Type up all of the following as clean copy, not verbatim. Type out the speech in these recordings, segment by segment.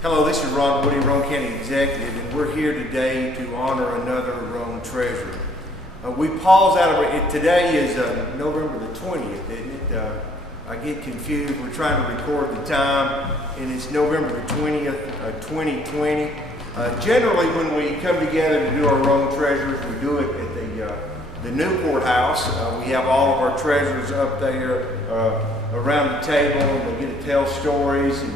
Hello, this is Ron Woody, Roane County Executive, and we're here today to honor another Roane treasurer. We pause out of it. Today is November the 20th, isn't it? I get confused. We're trying to record the time, and it's November the 20th, 2020. Generally, when we come together to do our Roane treasurers, we do it at the new courthouse. We have all of our treasurers up there around the table, and they get to tell stories and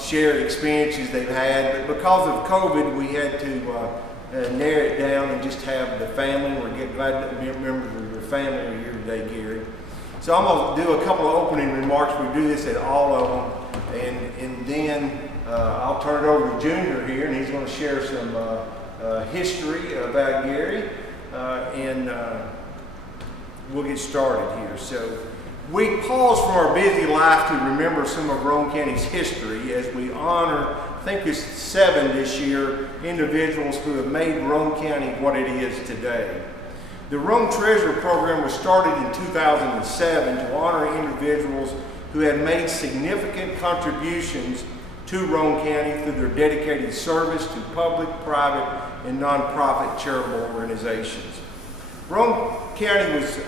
share experiences they've had. But because of COVID, we had to narrow it down and just have the family. We're glad that members of your family are here today, Gary. So I'm going to do a couple of opening remarks. We do this at all of them, and then I'll turn it over to Junior here, and he's going to share some history about Gary, and we'll get started here. So we pause from our busy life to remember some of Roane County's history as we honor, I think it's 7 this year, individuals who have made Roane County what it is today. The Roane Treasurer Program was started in 2007 to honor individuals who had made significant contributions to Roane County through their dedicated service to public, private, and nonprofit charitable organizations. Roane County was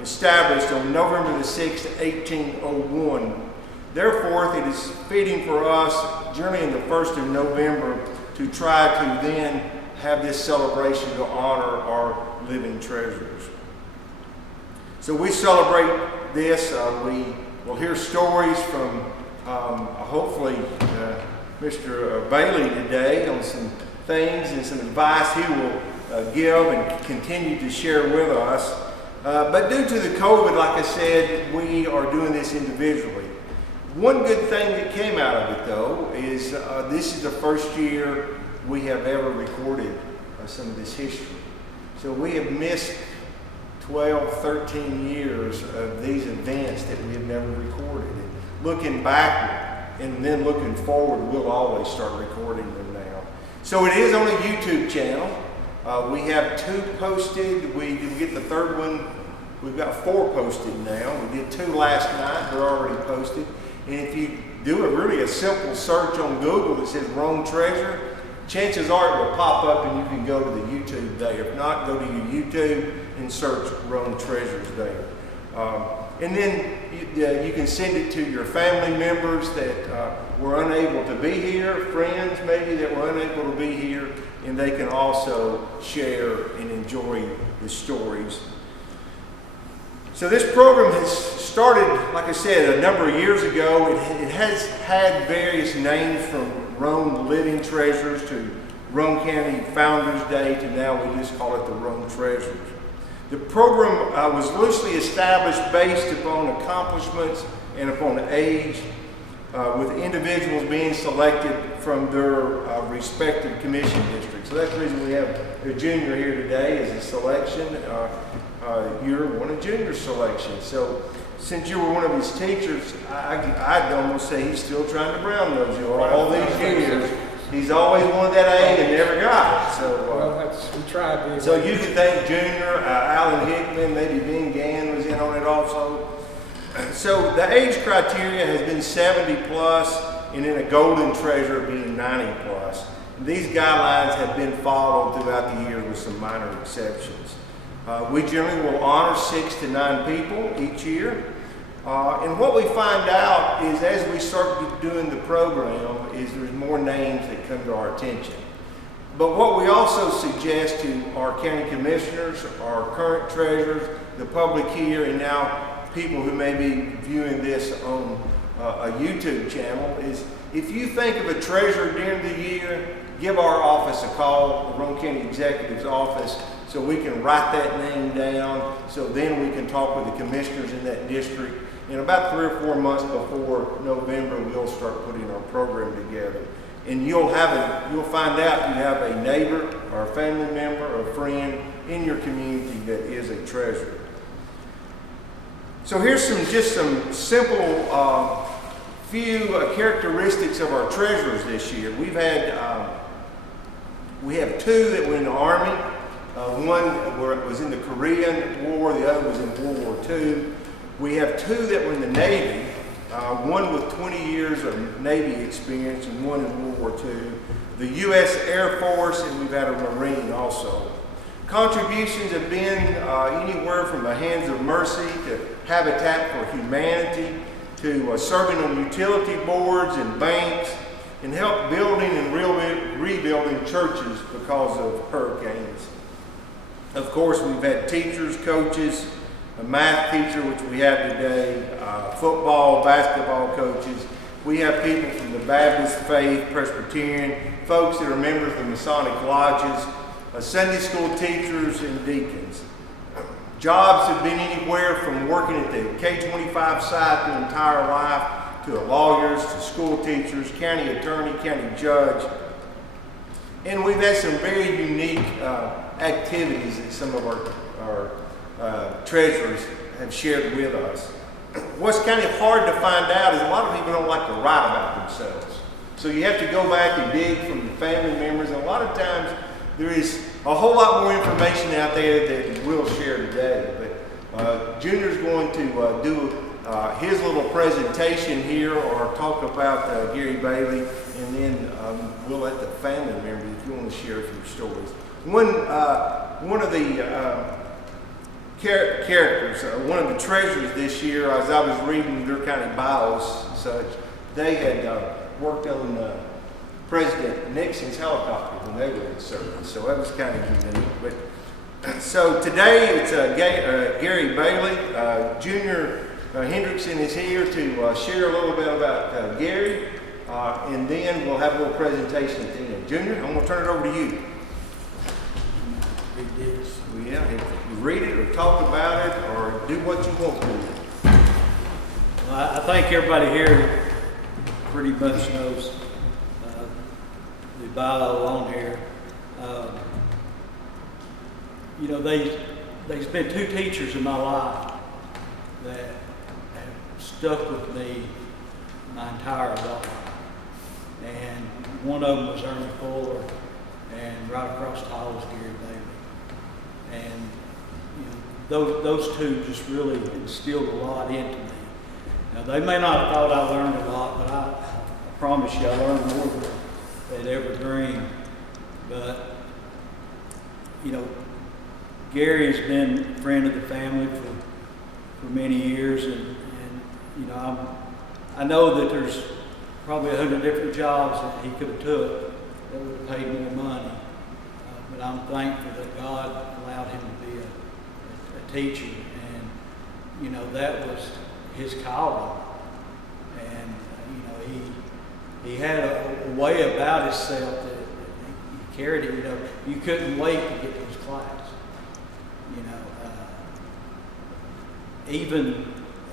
established on November the 6th, 1801. Therefore, it is fitting for us, generally in the 1st of November, to try to then have this celebration to honor our living treasurers. So we celebrate this. We will hear stories from hopefully Mr. Bailey today on some things and some advice he will give and continue to share with us. But due to the COVID, like I said, we are doing this individually. One good thing that came out of it, though, is this is the first year we have ever recorded some of this history. So we have missed 12, 13 years of these events that we have never recorded. And looking backward and then looking forward, we'll always start recording them now. So it is on a YouTube channel. We have 2 posted. We get the 3rd one. We've got 4 posted now. We did 2 last night. They're already posted. And if you do a simple search on Google that says Roane Treasurer, chances are it will pop up and you can go to the YouTube there. If not, go to your YouTube and search Roane Treasurers there. And then you can send it to your family members that were unable to be here, friends maybe that were unable to be here, and they can also share and enjoy the stories. So this program has started, like I said, a number of years ago. It has had various names, from Roane Living Treasurers to Roane County Founders Day to now we just call it the Roane Treasurers. The program was loosely established based upon accomplishments and upon age, with individuals being selected from their respective commission districts. So that's the reason we have a junior here today as a selection. You're one of Junior's selections. So since you were one of his teachers, I'd almost say he's still trying to brown nose you all these years. He's always wanted that A and never got it. So, we tried. So you can thank Junior, Alan Hickman, maybe Ben Gann was in on it also. So the age criteria has been 70 plus, and then a golden treasurer being 90 plus. These guidelines have been followed throughout the year with some minor exceptions. We generally will honor 6 to 9 people each year. And what we find out is as we start doing the program is there's more names that come to our attention. But what we also suggest to our county commissioners, our current treasurers, the public here, and now people who may be viewing this on a YouTube channel is if you think of a treasurer during the year, give our office a call, the Roane County Executive's office, so we can write that name down, so then we can talk with the commissioners in that district. And about 3 or 4 months before November, we'll start putting our program together. And you'll find out you have a neighbor or a family member or a friend in your community that is a treasurer. So here's some simple few characteristics of our treasurers this year. We have 2 that were in the Army. One was in the Korean War, the other was in World War II. We have 2 that were in the Navy, one with 20 years of Navy experience and one in World War II, the U.S. Air Force, and we've had a Marine also. Contributions have been anywhere from the Hands of Mercy to Habitat for Humanity to serving on utility boards and banks and help building and rebuilding churches because of hurricanes. Of course, we've had teachers, coaches, a math teacher, which we have today, football, basketball coaches. We have people from the Baptist faith, Presbyterian, folks that are members of the Masonic lodges, Sunday school teachers and deacons. Jobs have been anywhere from working at the K-25 site their entire life to lawyers, to school teachers, county attorney, county judge. And we've had some very unique activities that some of our treasurers have shared with us. What's kind of hard to find out is a lot of people don't like to write about themselves. So you have to go back and dig from the family members. And a lot of times there is a whole lot more information out there that we'll share today. But Junior's going to do his little presentation here or talk about Gary Bailey, and then we'll let the family members, if you want to share a few stories. One of the characters, one of the treasurers this year, as I was reading their kind of bios and such, they had worked on President Nixon's helicopter when they were in service, so that was kind of unique. But so today it's Gary Bailey. Junior Hendrickson is here to share a little bit about Gary, and then we'll have a little presentation at the end. Junior, I'm going to turn it over to you. Read this. Well, yeah, if you read it or talk about it or do what you want to. Well, I think everybody here pretty much knows the bio on here. You know, there's been two teachers in my life that have stuck with me my entire adult life. And one of them was Ernie Fuller, and right across the hall was Gary Bailey. And you know, those two just really instilled a lot into me. Now, they may not have thought I learned a lot, but I promise you I learned more than they'd ever dreamed. But, you know, Gary has been a friend of the family for many years, and you know, I know that there's probably 100 different jobs that he could have took that would have paid more money. But I'm thankful that God allowed him to be a teacher, and you know, that was his calling. And you know, he had a way about himself that he carried it. You know, you couldn't wait to get to his class. You know,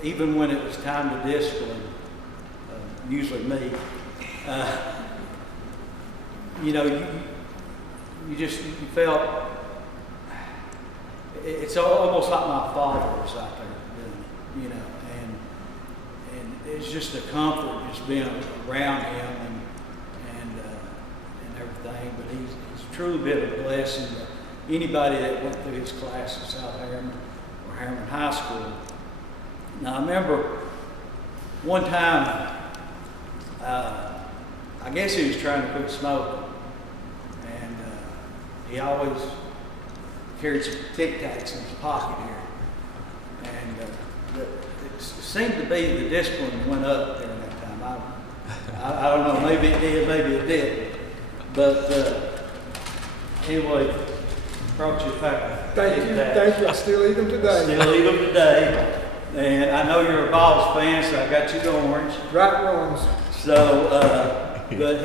even when it was time to discipline, usually me, you know, you felt it's almost like my father was out there doing it, you know, and it's just a comfort just being around him and everything. But he's truly been a blessing to anybody that went through his class at South Harriman or Harriman High School. Now, I remember one time, I guess he was trying to quit smoking, and he always carried some Tic Tacs in his pocket here. And it seemed to be the discipline went up during that time. I don't know, maybe it did, maybe it didn't. But anyway, brought you back. Thank you. I still eat them today. Still eat them today. And I know you're a Vols fan, so I got you the orange. Right ones. So, but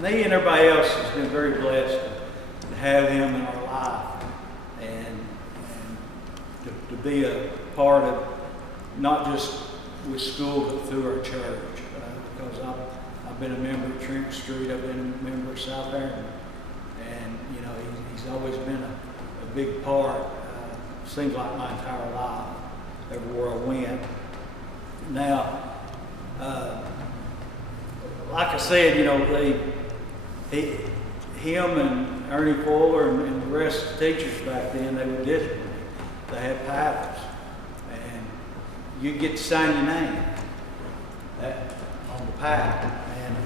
me and everybody else has been very blessed to have him in our life and to be a part of, not just with school, but through our church. Because I've been a member of Trent Street, I've been a member of South Harriman, and you know, he's always been a big part. Seems like my entire life, everywhere I went. Now, like I said, you know, him and Ernie Fuller and the rest of the teachers back then, they were disciplined. They had paddles. you get to sign your name on the paddle. And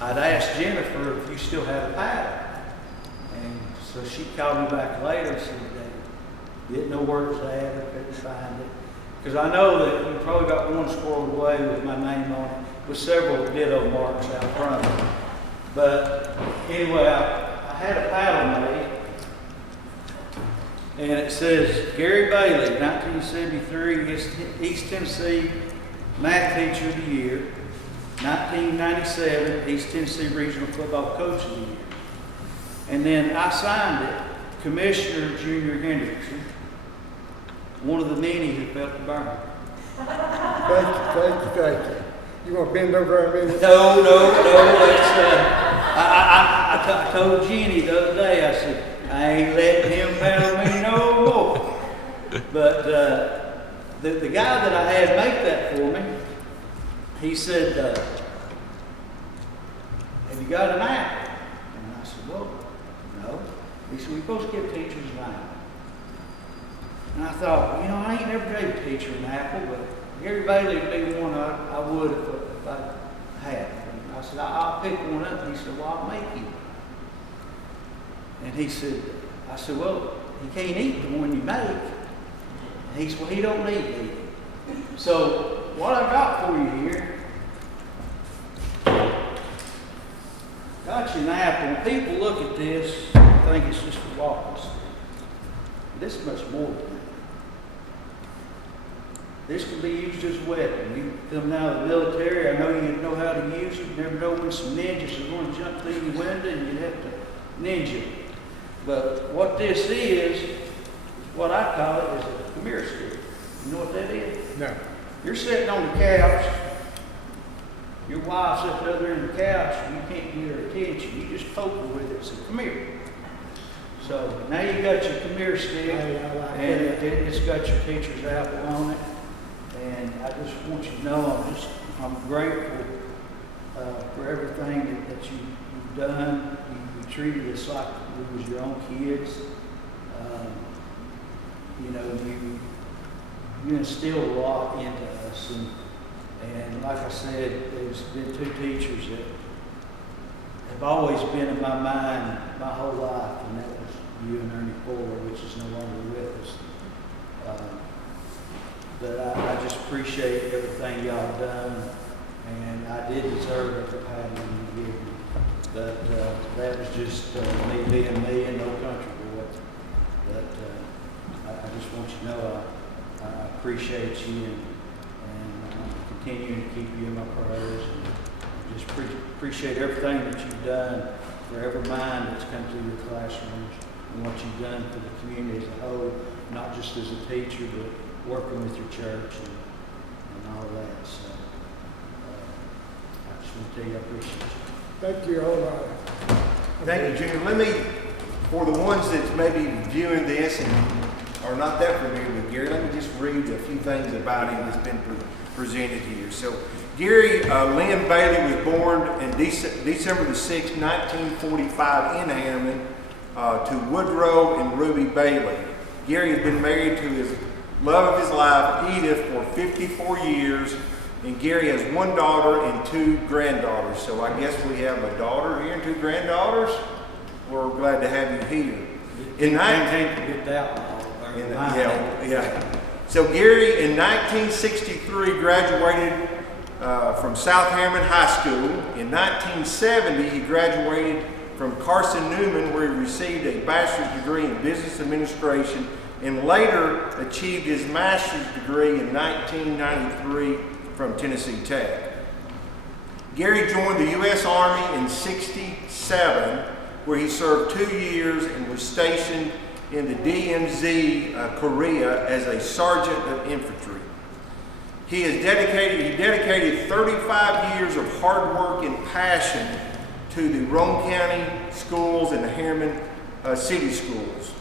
I'd asked Jennifer if you still had a paddle. And so she called me back later and said they didn't know where it was at or couldn't find it. Because I know that you probably got one squirreled away with my name on it, with several ditto marks out front of it. But anyway, I had a paddle made, and it says Gary Bailey, 1973, East Tennessee Math Teacher of the Year, 1997 East Tennessee Regional Football Coach of the Year. And then I signed it, Commissioner Junior Hendrickson, one of the many who felt the burn. Thank you. You want to bend over a minute? No. I told Jenny the other day, I said, I ain't letting him paddle me no more. But the guy that I had make that for me, he said, have you got an apple? And I said, well, no. He said, we're supposed to give teachers an apple. And I thought, I ain't never gave a teacher an apple, but Gary Bailey would be one I would if I had. And I said, I'll pick one up. And he said, well, I'll make you. And I said, well, he can't eat the one you make. And he said, well, he don't need to eat it. So what I got for you here, got you an apple. When people look at this, think it's just a walking stick. This is much more than that. This can be used as a weapon. You come out of the military, I know you know how to use it. You never know when some ninjas are going to jump through your window and you'd have to ninja. But what this is what I call it is a come here stick. You know what that is? No. You're sitting on the couch. Your wife's up there in the couch and you can't get her attention. You just poke her with it and say, come here. So now you got your come here stick, and it's got your teacher's apple on it. And I just want you to know I'm grateful for everything that you've done. You treated us like we was your own kids. You instilled a lot into us. And like I said, there's been two teachers that have always been in my mind my whole life, and that was you and Ernie Fuller, which is no longer with us. But I just appreciate everything y'all done, and I did deserve it for having you give me. But that was just me being me and no country boy. But I just want you to know I appreciate you, and I'm continuing to keep you in my prayers. And just appreciate everything that you've done for every mind that's come through your classrooms, and what you've done for the community as a whole, not just as a teacher, but working with your church and all that. So I just want to tell you I appreciate you. Thank you, all right. Thank you, Junior. Let me, for the ones that may be viewing this and are not that familiar with Gary, let me just read a few things about him that's been presented here. So Gary Lynn Bailey was born in December the 6th, 1945 in Harriman to Woodrow and Ruby Bailey. Gary has been married to his love of his life, Edith, for 54 years, and Gary has one daughter and two granddaughters. So I guess we have a daughter here and two granddaughters. We're glad to have you here. So Gary, in 1963, graduated from South Harriman High School. In 1970, he graduated from Carson Newman, where he received a bachelor's degree in business administration, and later achieved his master's degree in 1993 from Tennessee Tech. Gary joined the U.S. Army in '67, where he served 2 years and was stationed in the DMZ, Korea, as a sergeant of infantry. He dedicated 35 years of hard work and passion to the Roane County schools and the Harriman City schools.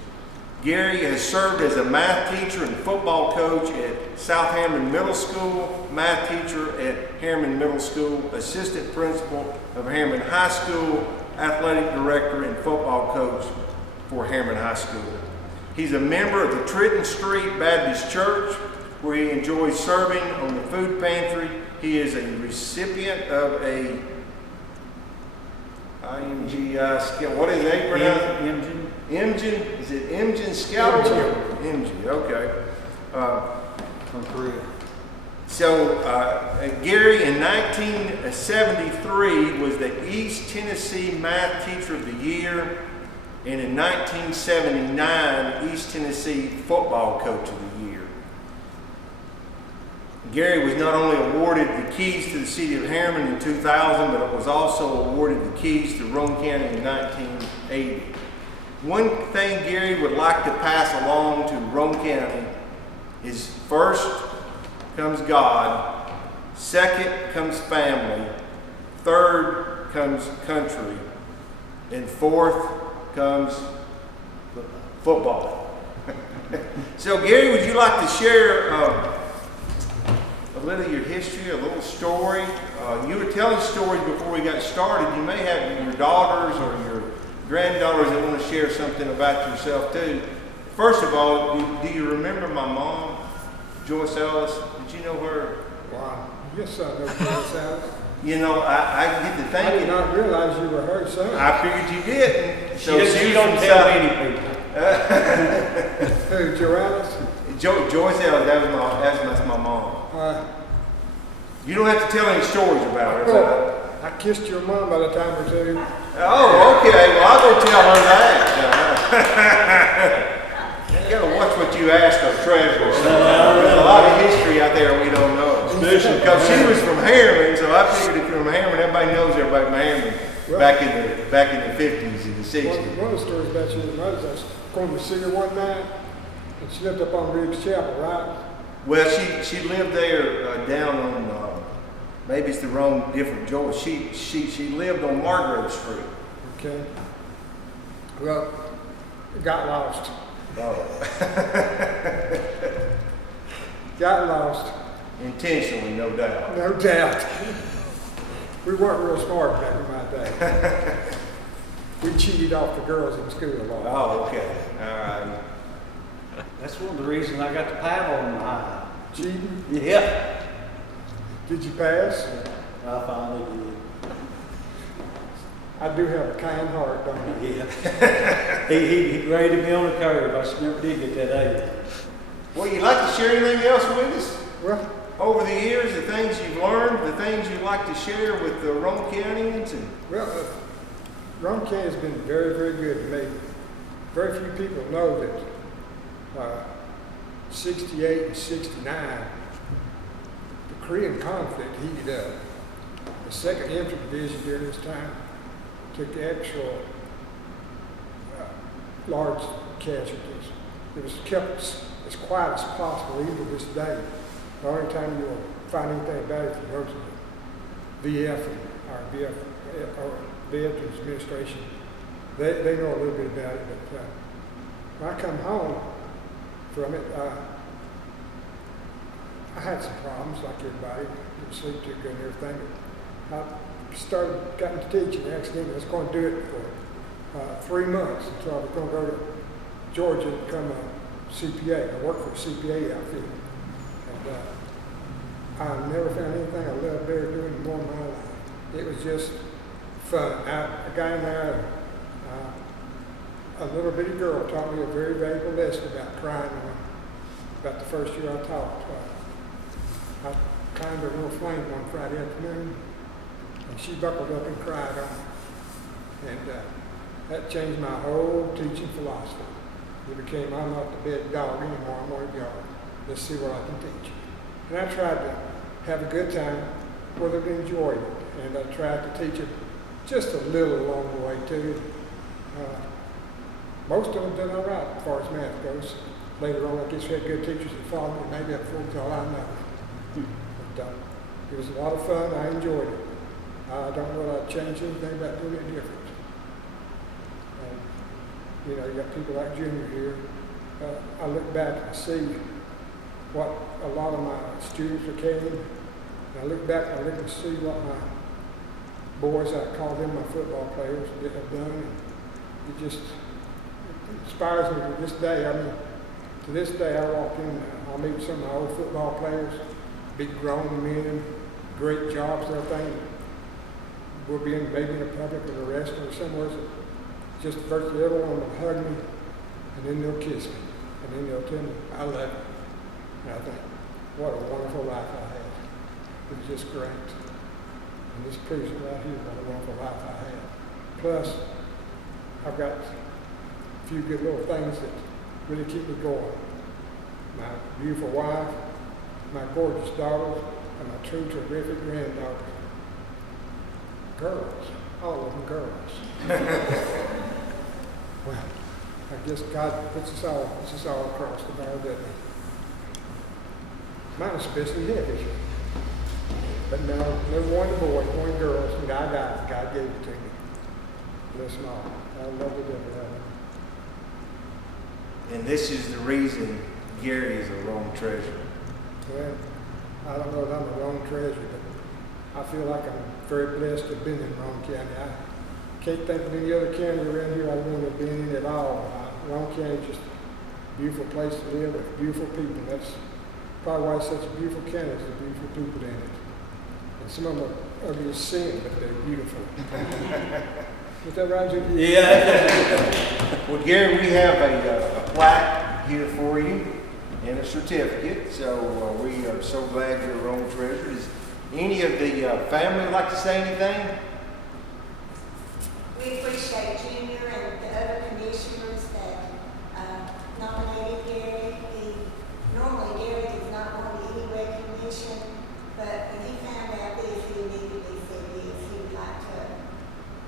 Gary has served as a math teacher and football coach at South Harriman Middle School, math teacher at Harriman Middle School, assistant principal of Harriman High School, athletic director and football coach for Harriman High School. He's a member of the Trenton Street Baptist Church, where he enjoys serving on the food pantry. He is a recipient of a IMGI skill. What is that pronounced? Imgen? Is it Imgen Scout Award? Imgen, okay. From Korea. So Gary in 1973 was the East Tennessee Math Teacher of the Year, and in 1979 East Tennessee Football Coach of the Year. Gary was not only awarded the keys to the city of Harriman in 2000, but was also awarded the keys to Roane County in 1980. One thing Gary would like to pass along to Roane County is first comes God, second comes family, third comes country, and fourth comes football. So Gary, would you like to share a little of your history, a little story? You were telling stories before we got started. You may have your daughters or your granddaughters that want to share something about yourself too. First of all, do you remember my mom, Joyce Ellis? Did you know her? Wow. Yes, I know Joyce Ellis. You know, I get to I thinking. did not realize you were her son. I figured you didn't. So She don't tell many people. Who, Joannis? Joyce Ellis, that's my mom. You don't have to tell any stories about her. But I kissed your mom by the time or two. oh, okay. Well, I'll go tell her that. You gotta watch what you ask of treasurers. There's a lot of history out there we don't know. Because she was from Harriman, so I figured if you're from Harriman, everybody knows everybody from Harriman back in the 50s and the 60s. One of the stories about your mother is I was going to see her one night, and she lived up on Riggs Chapel, right? Well, she lived there down on maybe it's the wrong different Joyce. She lived on Margrove Street. Okay. Well, got lost. Oh. Got lost. Intentionally, no doubt. No doubt. We weren't real smart back in my day. We cheated off the girls in school a lot. Oh, okay. All right. That's one of the reasons I got the paddle on my eye. Cheating? Yeah. Did you pass? I finally did. I do have a kind heart, don't I? Yeah. he graded me on the curve. I never did get that A. Well, you like to share anything else with us? Well, Over the years, the things you've learned, the things you'd like to share with the Roane Countyans? Roane County has been very, very good to me. Very few people know that 68 and 69, the Korean conflict heated up. The 2nd Infantry Division during this time took actual large casualties. It was kept as quiet as possible even to this day. The only time you'll find anything about it if you go to the VF or Veterans Administration. They know a little bit about it, but when I come home from it, I had some problems like everybody, didn't sleep too good and everything. But I got into teaching accidentally. I was going to do it for 3 months until I was going to go to Georgia and become a CPA. I worked for a CPA outfit. And I never found anything I loved better doing more in my life. It was just fun. I got in there, and a little bitty girl taught me a very valuable lesson about crying about the first year I taught. I climbed her little flame one Friday afternoon, and she buckled up and cried on me. And that changed my whole teaching philosophy. It became, I'm not the bed dog anymore, I'm going to go. Let's see what I can teach. And I tried to have a good time where they enjoyed it. And I tried to teach it just a little along the way too. Most of them did all right as far as math goes. Later on, I guess we had good teachers that followed me. Maybe that's all I know. But it was a lot of fun. I enjoyed it. I don't know that I'd change anything about doing it different. You know, you got people like Junior here. I look back and see what a lot of my students are carrying. And I look back and I look and see what my boys, I call them my football players, have done. And it just inspires me to this day. I mean, to this day, I walk in I'll meet some of my old football players, big grown men, great jobs and everything. We'll be in maybe in a public or a restaurant or somewhere. So just virtually everyone will hug me, and then they'll kiss me, and then they'll tell me I love you. And I think, what a wonderful life I had. It was just great. And this proves it right here, what a wonderful life I had. Plus, I've got a few good little things that really keep me going. My beautiful wife, my gorgeous daughters, and my two terrific granddaughters. Girls, all of them girls. Well, I guess God puts us all across the bar, doesn't he? Mine was especially heavy. But no one boy, one girl, and I got it. God gave it to me. Bless them all. I love the devil out of them. And this is the reason Gary is a Rome treasure. Well, I don't know if I'm a Rome treasure, but I feel like I'm very blessed to have been in Rome County. I can't think of any other county around here I wouldn't have been in at all. Rome County is just a beautiful place to live with beautiful people. That's probably why it's such a beautiful county, is the beautiful people in it. And some of them are ugly as sin, but they're beautiful. Is that right, Jim? Yeah. Well, Gary, we have a plaque here for you and a certificate. So we are so glad you're a Rome treasure. Does any of the family like to say anything? We appreciate Junior and the other commissioners that nominated Gary. Normally Gary does not want any recognition, but when he found out this, he immediately said yes, he would like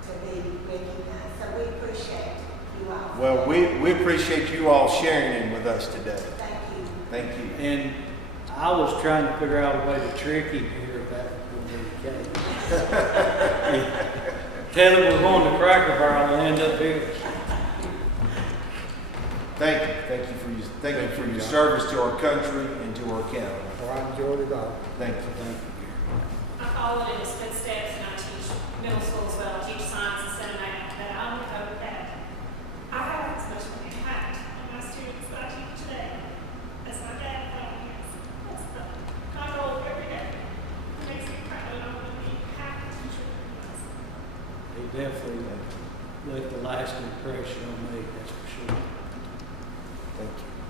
to be recognized. So we appreciate you all. Well, we appreciate you all sharing it with us today. Thank you. Thank you. And I was trying to figure out a way to trick him here if that was going to be the case. Tell him we're going to Cracker Barrel and end up here. Thank you. Thank you for your service to our country and to our county. Oh, I enjoyed it all. Thank you. Thank you. I followed in his footsteps and I teach middle school as well. I teach science and cinematic, but I would hope that I have as much of an impact on my students that I teach today as my dad probably has. That's my goal every day. It makes me proud that I'm going to be half the teacher that he was. He definitely left a lasting impression on me, that's for sure. Thank you.